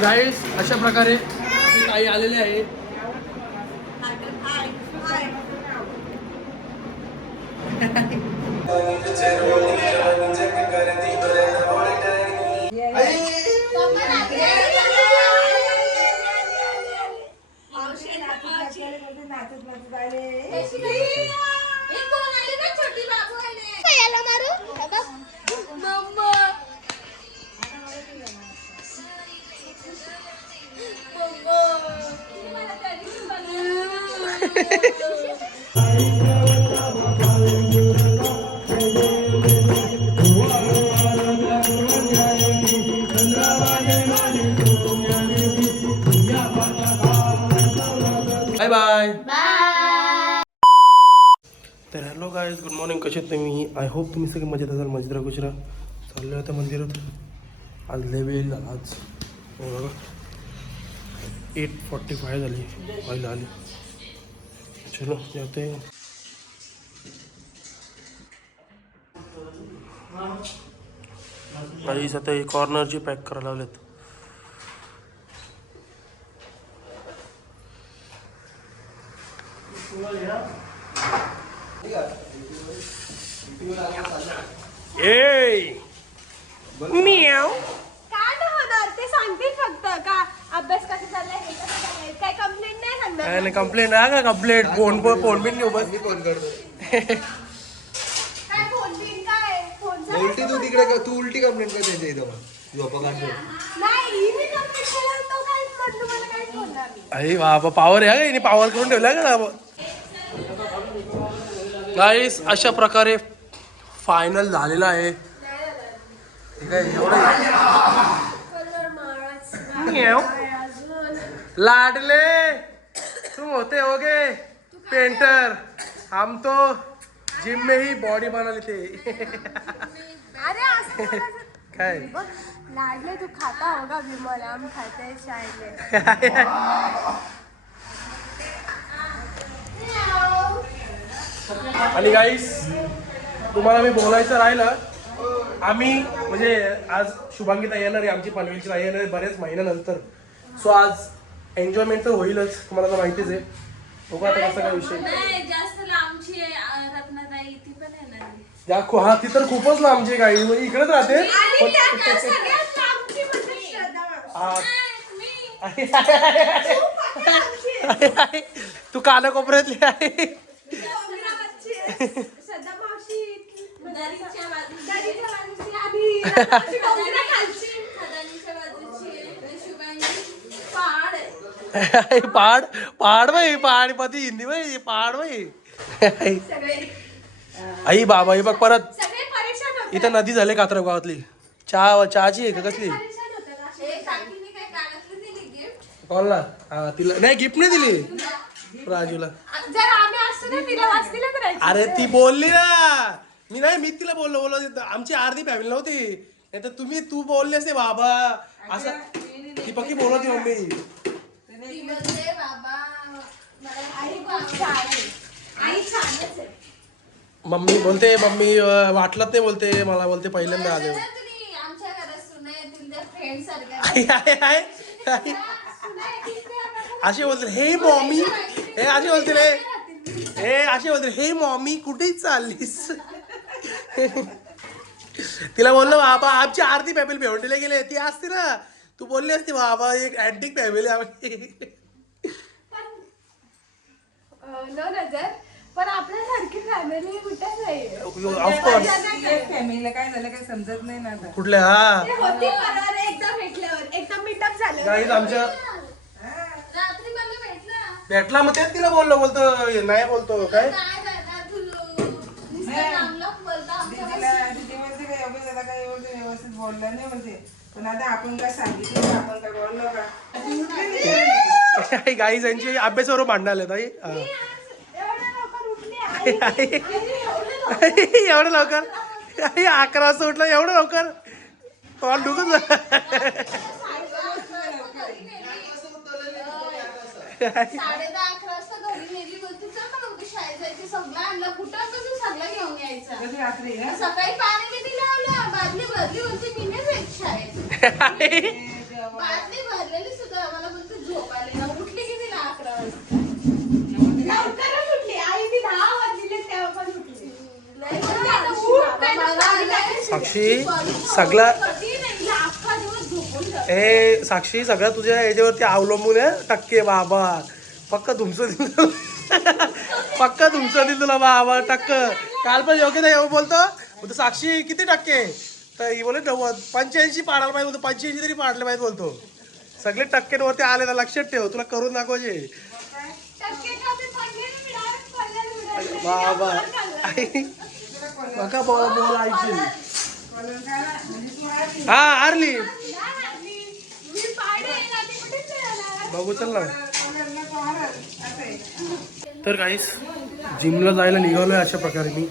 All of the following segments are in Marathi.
गाईस अशा प्रकारे काही आलेले आहे. Bye bye. तर हॅलो गाईज, गुड मॉर्निंग. कसे आहेत तुम्ही? आय होप तुम्ही सगळे मजेत असाल. मजेत राहा, खुश राहा. चाललो आता मंदिरात. आज लय वेळ झाला. आज बघा 8:45 झाली. व्हायला आली. चलो जाते. गाईज आता हे कॉर्नरची पॅक करायला लावलेत. काय नाही होणार ते सांगतील फक्त का अभ्यास कसा चाललाय हे कसं चाललंय. काय कंप्लेंट नाही सांगणार. नाही कंप्लेंट आहे का? कंप्लेंट फोन बिन घेऊ. बस मी फोन करतो. काय फोन बिन काय फोनचा उलटी तू तिकडे का? तू उलटी कंप्लेंट कर त्यांच्या इथं झोपा काढतो. नाही मी कंप्लेंट केलं तो काय म्हणतो मला काय बोलणार मी. अरे बाबा पावर आहे. हिने पावर करून ठेवला का? गाईस अशा प्रकारे फायनल झालेला आहे. ठीक आहे. एवढं लाडले तुम होते होगे पेंटर, हम तो जिम में ही बॉडी बना लेते. अरे असं काय लाडले तू खाता होगा विमल. हम खाते हैं शायद. आणि गाईस तुम्हाला मी बोलायचं राहिलं. आम्ही म्हणजे आज शुभांगी ताई येणार आहे, आमची पनवेलची ताई येणार आहे बरेच महिन्यानंतर. सो आज एन्जॉयमेंट तर होईलच, तुम्हाला तर माहितीच आहे. बघू आता कसा काय विषय. जास्त लांबची रत्नाताई ती पण येणार आहे. हा ती तर खूपच लांबची गाई. म्हणजे इकडेच राहते. तू कानाकोपऱ्यातली आहे. सदा मावशी दरीच्या बाजूची पहाड पहाड भाई पहाडपती हिंदी भाई पहाड भाई. आई बाबा हे बघ परत सगळे परेशान होते. इथं नदी झाले कात्रप गावातली. चहाची आहे का कसली? कोणला? हा तिला नाही गिफ्ट नाही दिली राजूला. जर आम्ही असतो ना तिला वाचतीला करायचं. अरे ती बोलली ना. मी तिला बोललो आमची अर्धी फॅमिली नव्हती. नाही तर तू बोलले असते बाबा असं. ती पक्की बोलत होती मम्मी. मम्मी बोलते मम्मी वाटलं ते बोलते मला बोलते पहिल्यांदा आले. आमच्या घरात सुना येतील त्या फ्रेंड सारख्या. अशी बोलते हे मॉमी. हे अशी बोलते रे. हे अशी बोलते हे मॉमी कुठे चाललीस. तिला बोललो बाबा आमची आरती फॅमिली भेवंडीला गेले. ती असते ना तू बोलली असती बाबा एक अँटिक फॅमिली आम्ही. पण आपल्यासारखी फॅमिली कुठेच नाही. ऑफकोर्स फॅमिलीला काय झालं काय समजत नाही ना आता. कुठल्या हा होती परत एकदा भेटल्यावर एकदम मीटअप झालं. गाईज आमच्या रात्री मला भेटला. भेटला मग तेच तिला बोलतो नाही बोलतो काय. काय झालं तुला नुसतं लांबलाच बोलता आमच्या दीदी म्हणते काय एवढं झालं काय एवढं व्यवस्थित बोलला नाही म्हणते. पण आता आपण काय सांगितलं आपण काय बोललो का. गाईज यांची अभ्यासावर भांडायला ताई. एवढं लवकर 11 वाजता उठलं एवढं लवकर. तोंड डुकून साडे 10-11 वाजता घरी नेली बोलते चल मला उद्या शाळेत सगळं आणलं कुठं सगळं घेऊन यायचं कधी रात्री ना सकाळी पाणी किती लावलं बादली भरली होती मी नाही जायची शाळेत बादली भरलेली सुद्धा मला बोलते झोप आली ना उठली किती ना 11 वाजता लवकरच उठली आई मी 10 वाजले तेव्हा पण उठली लय उठ साक्षी सगळा कधी नाही अख्खा दिवस झोपून जातो. ए साक्षी सगळं तुझ्या याच्यावरती अवलंबून आहे टक्के बाबा पक्का तुमचं दिलं पक्का तुमचं दिलं तुला बाबा टक्क काल पण योग्य नाही बोलतो साक्षी किती टक्के तर ही बोले 85 पाडायला पाहिजे बोलतो 85 तरी पाडले पाहिजे बोलतो सगळे टक्केवरती आले ना लक्षात ठेव तुला करून दाखवायचे टक्के कमी पडले ना, मी direct पडलेली उडाली. बाबा आई बघा बॉल आईची कॉलर खायला म्हणजे तू आली हा हारली नाही हरली. मी पाडे ना ती कुठेच नाही येणार. बघू चल ना कॉलरला तो हारल असं आहे तर काहीच जिमला जायला निघालोय अशा प्रकारे मी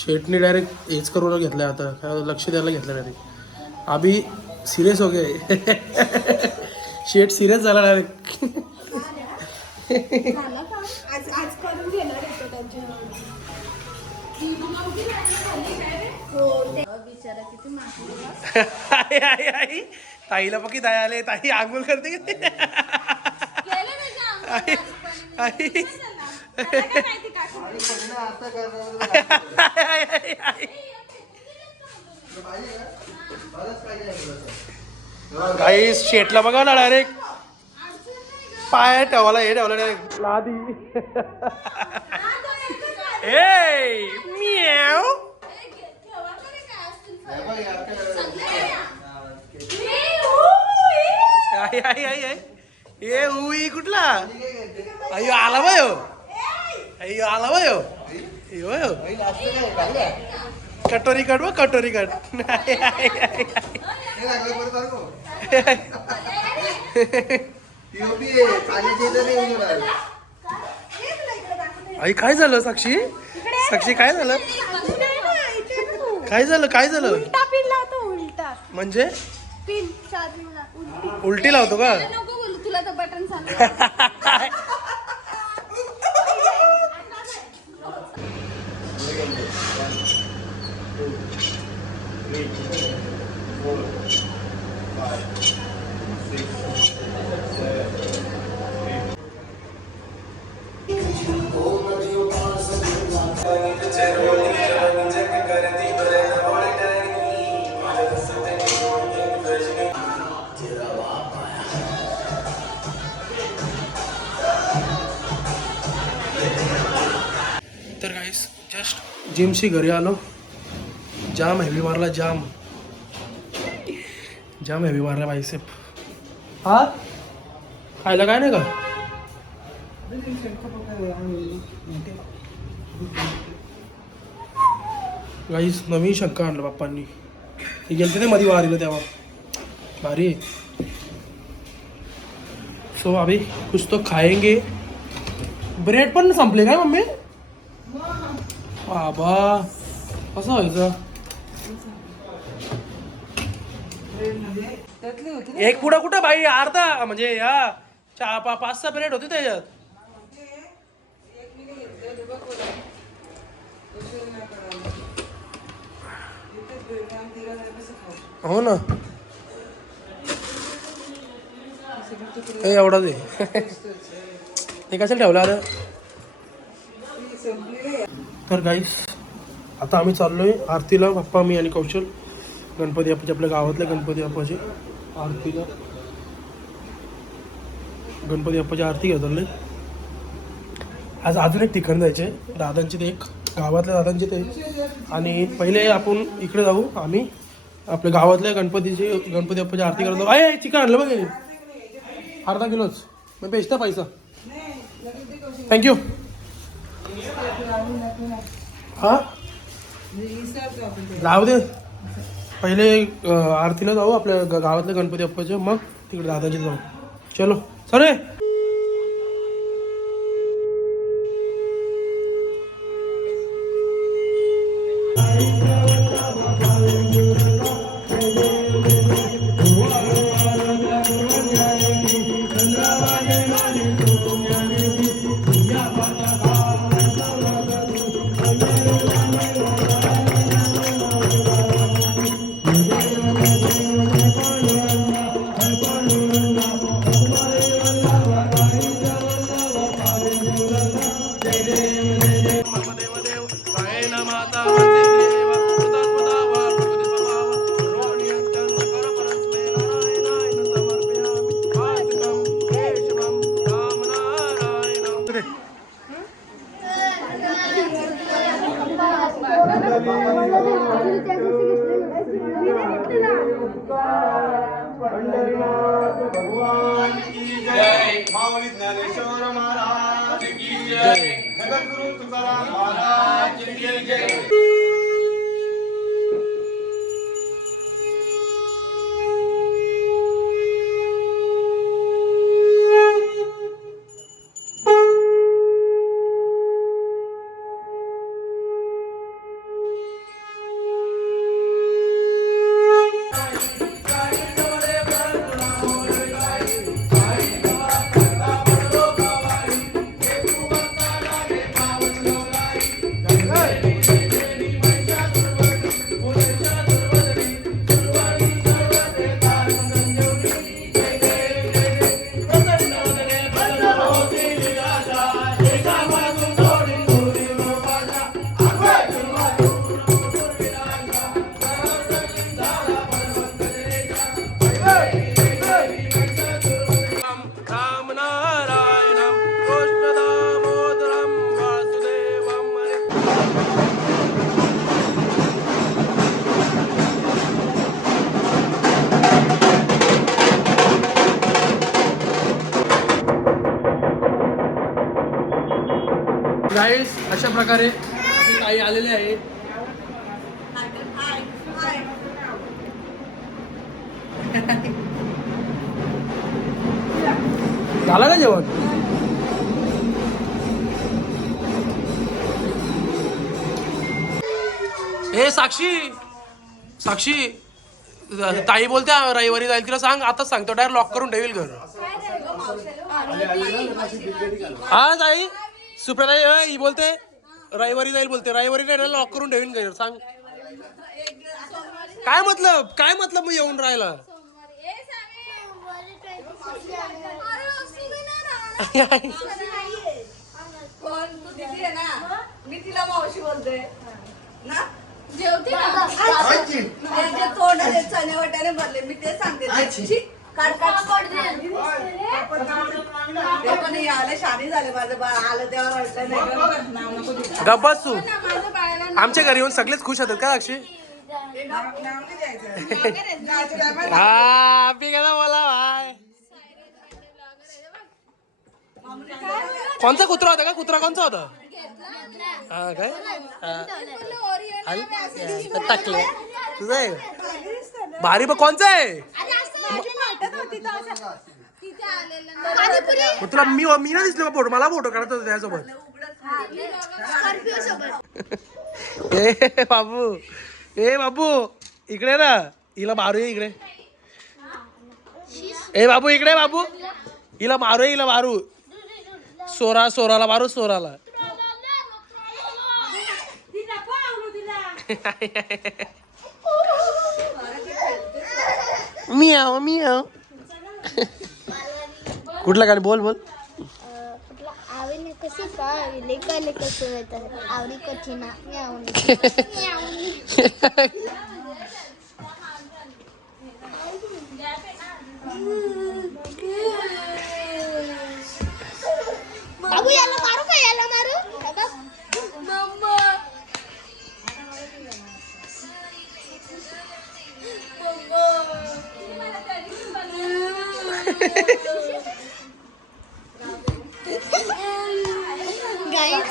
शेटने डायरेक्ट हेच करून घेतलंय आता काय लक्ष द्यायला घेतलं डायरेक्ट अभि सिरियस हो गए शेट सिरियस झाला डायरेक्ट झालं का? आज करून घेणार होतो त्यांच्या हो ते बिचारा किती माहिती आई आई आई ताईला पकी दया आले ताई आंघोळ करते की केलं त्याच्या आई आई त्याला काय माहिती का आई, आई, आई. काही शेटला बघा ना डायरेक्ट पाय ठेवायला हे ठेवलं डायरेक्ट लादी ए म्याव आई आई आई आई ए उई कुठला अयो आला बायो अयो आला बायो अयो कटोरी कट व कटोरी कट आई काय झालं साक्षी साक्षी काय झालं काय झालं काय झालं उलटा पिन लावतो उलटा म्हणजे पिन चार्जिंगला उलटी उलटी लावतो का नको बोलू तुला तर बटन सांग तर गाईस जस्ट जिमशी घरी आलो जाम हेवी मारला जाम जाम हेवी मारला बायसेप हा खायला काय नाही का गाईस नवीन शंका आणलं बाप्पांनी हे गेलते नाही मध्ये वारीला तेव्हा भारी सो अभी कुछ तो खाएंगे ब्रेड पण संपले काय मम्मी बाबा कसं व्हायचं त्यातली होती एक पुढं कुठं बाई अर्धा म्हणजे या 5-6 ब्रेड होते त्याच्यात एक मिनिट घेतलं बघ बरं. उशीर नाही करायला. इथेच बेडरूम तिला नाही कसं खाऊ हो ना ए एवढाच आहे ते कशाला ठेवलं आता ती संपली रे तर गाईस आता आम्ही चाललोय आरतीला पप्पा मी आणि कौशल गणपती बाप्पाचे आपल्या गावातल्या गणपती बाप्पाची आरतीला गणपती बाप्पाची आरती घेत चाललोय आज अजून एक ठिकाण जायचे दादांचे ते एक गावातल्या दादांचे ते आणि पहिले आपण इकडे जाऊ आम्ही आपल्या गावातल्या गणपती बाप्पाची आरती करत जाऊ आहे चिकन आणलं बघ हे. अर्धा किलोच मग बेचता पैसा थँक्यू हा जाऊ दे पहिले आरतीला जाऊ आपल्या गावातल्या गणपती बाप्पाच्या मग तिकडे दादाची जाऊ चलो सरे माऊली ज्ञानेश्वर महाराज की जय. जगद्गुरु तुकाराम महाराज की जय. राम नारायणं कृष्ण दामोदरं वासुदेवं हरे. गाईस अशा प्रकारे आपली ताई आलेली आहे. झालं का जेवण? ए साक्षी साक्षी ताई बोलते रविवारी जाईल तिला सांग आताच सांगतो डायरेक्ट लॉक करून ठेवील घर. हा ताई सुप्रिया ही बोलते रविवारी जाईल बोलते रविवारी नाही लॉक करून ठेवीन घर सांग. काय मतलब मग येऊन राहिला. कोण तू दीदी आहे ना मी तिला मावशी बोलते ना. जेवते ना जे तोंड आहे चणे वाट्याने भरले मी ते सांगते. छी, काढ काढ ते पण आले शाणी झाले माझं बाळ आलं तेव्हा वाटलं नाही नाव नको देऊ. गप्पाच तू माझ्या बाळाला आमच्या घरी येऊन सगळेच खुश होतात का अक्षी. नाव नाही द्यायचं. हा मी गेला बोला भाई. कोणता कुत्रा होता का कुत्रा कोणचा होता. हा काय टाकले तुझं आहे भारी बघ कोणचा आहे. मग तुला मी ना दिसलो का फोटो मला फोटो काढत होता त्यासोबत. ए बाबू इकडे ना हिला मारू इकडे. ए बाबू इकडे बाबू हिला मारू सोराला मारू सोराला. मियाव कुठला गाडी बोल आवडीने कशी काय लेकाले कसं येतात आवडी कशी ना मी आवडी बाबू याला मारू का याला मारू गाइस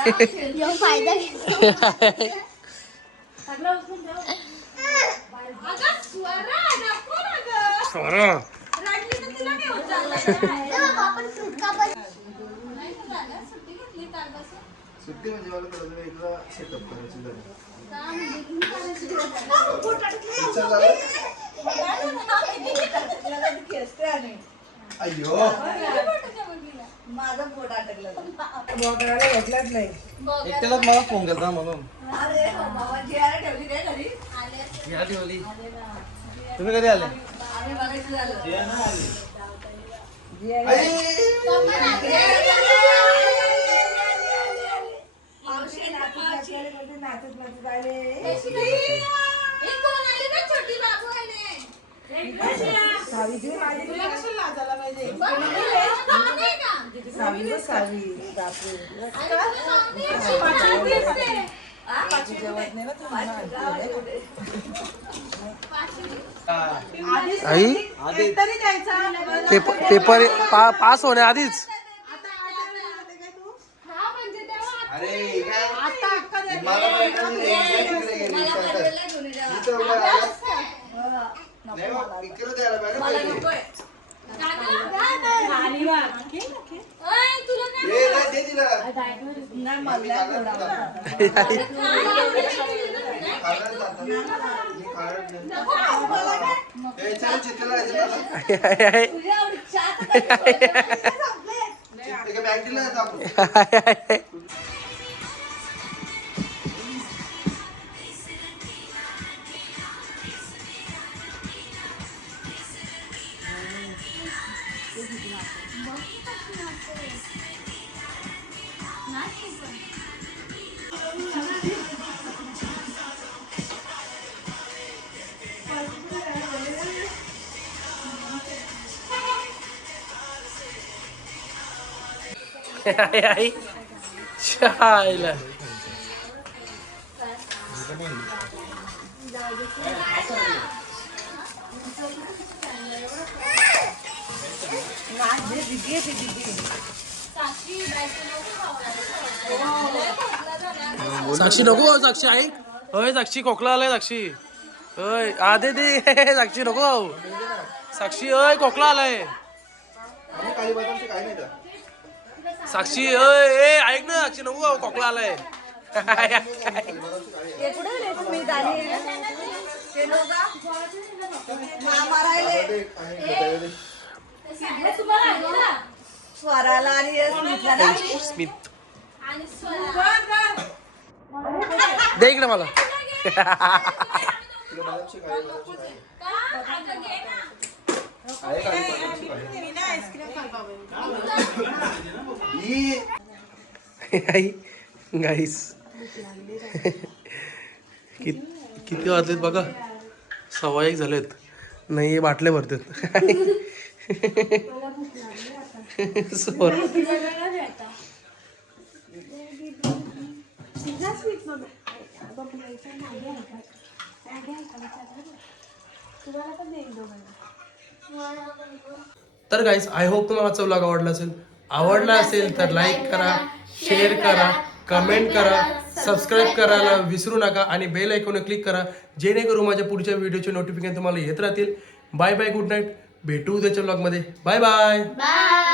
यो फायदा घेतो. सुट्टी म्हणजे मला थोडं वेगळा सेटअप करायची झाली. अय्यो माझा पोट अटकलं. बोकडाला घेतलाच नाही. एकट्यालाच मला फोन केला म्हणून. अरे बाबा जेवायला ठेवली काय घरी. घ्या ठेवली. तुम्ही कधी आले. आम्ही बघायचं झालं. मावशी नाचत आले. छोटी बाबू सावित्री माझी तुला कसं लाजायला पाहिजे. आहे सावी बापरे. जेवत नाही ना तुम्ही. आई तरी द्यायचा. पेपर पास होण्याआधीच हा म्हणजे तेव्हा अरे हे काय? आता अक्का द्या. मला भेटलं नाही, इकडे गेली, इथं उभं राहिलं. नाही बा, इकडे द्यायला पाहिजे पैसे. ओय, तुला काय ए, नाही, दे तिला. नाही मला थोडा. मी खायला जातो. मी खायला जातो. ए, चल, चित्तला आहे, चित्तला. एका बॅग दिला आहे आपण. आई शाळेला साक्षी नको साक्षी ऐक होय साक्षी खोकला आलाय साक्षी होय आधे दे साक्षी नको साक्षी होय खोकला आलाय आणि काली बदामचे काय नाही का? साक्षी होय ए ऐक ना साक्षी नको खोकला आलाय दे, आणि भेटायला दे. स्वराला आणि स्मितला. स्मित आणि स्वरा दे इकडे मला तुला बदामचे काय, बदामचे काय? का अगं घे ना. आहे काली बदामचे काय? मी ना आईस्क्रीम खाल्ला. ही आई गाईस किती वाजलेत बघा 1:15 झालेत नाही हे बाटले भरतात सोर तर गाईस आय होप तुम्हाला आजचा व्लॉग आवडला असेल तर लाईक करा शेअर करा कमेंट करा सबस्क्राईब करायला विसरू नका आणि बेल आयकॉनवर क्लिक करा जेणेकरून माझ्या पुढच्या व्हिडिओचे नोटिफिकेशन तुम्हाला येत राहतील बाय बाय गुड नाईट भेटू उद्याच्या व्लॉगमध्ये बाय बाय बाय